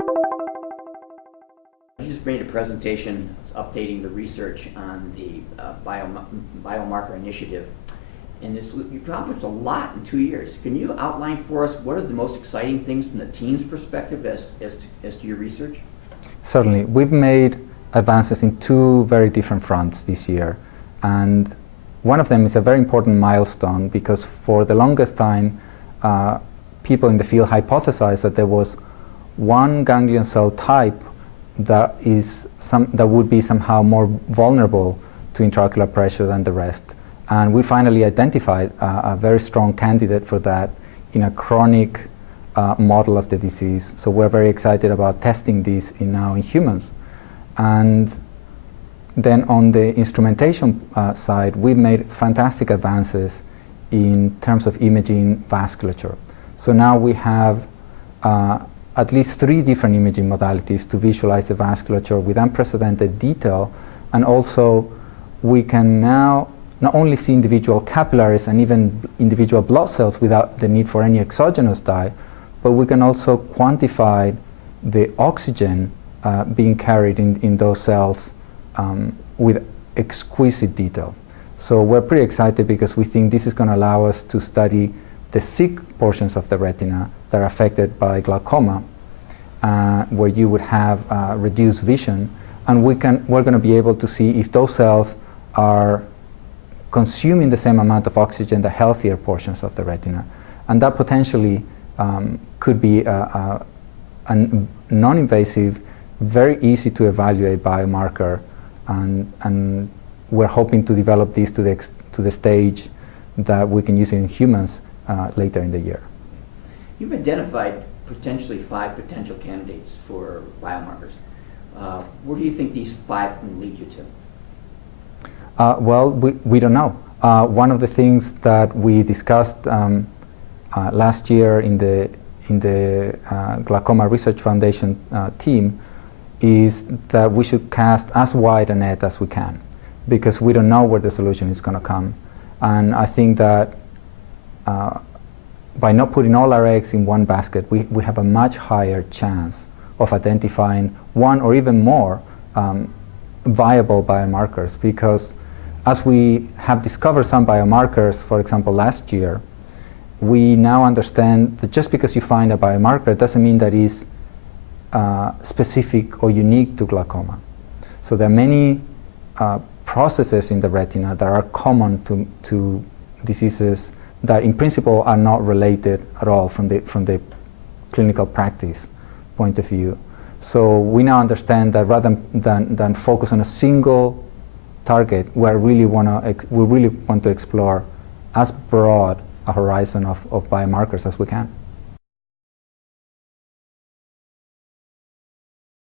You just made a presentation updating the research on the biomarker initiative, and you accomplished a lot in 2 years. Can you outline for us what are the most exciting things from the team's perspective as to your research? Certainly. We've made advances in two very different fronts this year, and one of them is a very important milestone because for the longest time people in the field hypothesized that there was one ganglion cell type that would be somehow more vulnerable to intraocular pressure than the rest. And we finally identified a very strong candidate for that in a chronic model of the disease. So we're very excited about testing this now in humans. And then on the instrumentation side, we've made fantastic advances in terms of imaging vasculature. So now we have at least 3 different imaging modalities to visualize the vasculature with unprecedented detail, and also we can now not only see individual capillaries and even individual blood cells without the need for any exogenous dye, but we can also quantify the oxygen being carried in those cells with exquisite detail. So we're pretty excited because we think this is going to allow us to study the sick portions of the retina that are affected by glaucoma, where you would have reduced vision, and we're going to be able to see if those cells are consuming the same amount of oxygen the healthier portions of the retina. And that potentially could be a non-invasive, very easy to evaluate biomarker, and we're hoping to develop this to the stage that we can use in humans later in the year. You've identified potentially 5 potential candidates for biomarkers. Where do you think these 5 can lead you to? Well, we don't know. One of the things that we discussed last year in the Glaucoma Research Foundation team is that we should cast as wide a net as we can, because we don't know where the solution is going to come. And I think that by not putting all our eggs in one basket, we have a much higher chance of identifying one or even more viable biomarkers, because as we have discovered some biomarkers, for example last year, we now understand that just because you find a biomarker doesn't mean that it's specific or unique to glaucoma. So there are many processes in the retina that are common to diseases that in principle are not related at all from the clinical practice point of view. So we now understand that rather than focus on a single target, we really want to explore as broad a horizon of biomarkers as we can.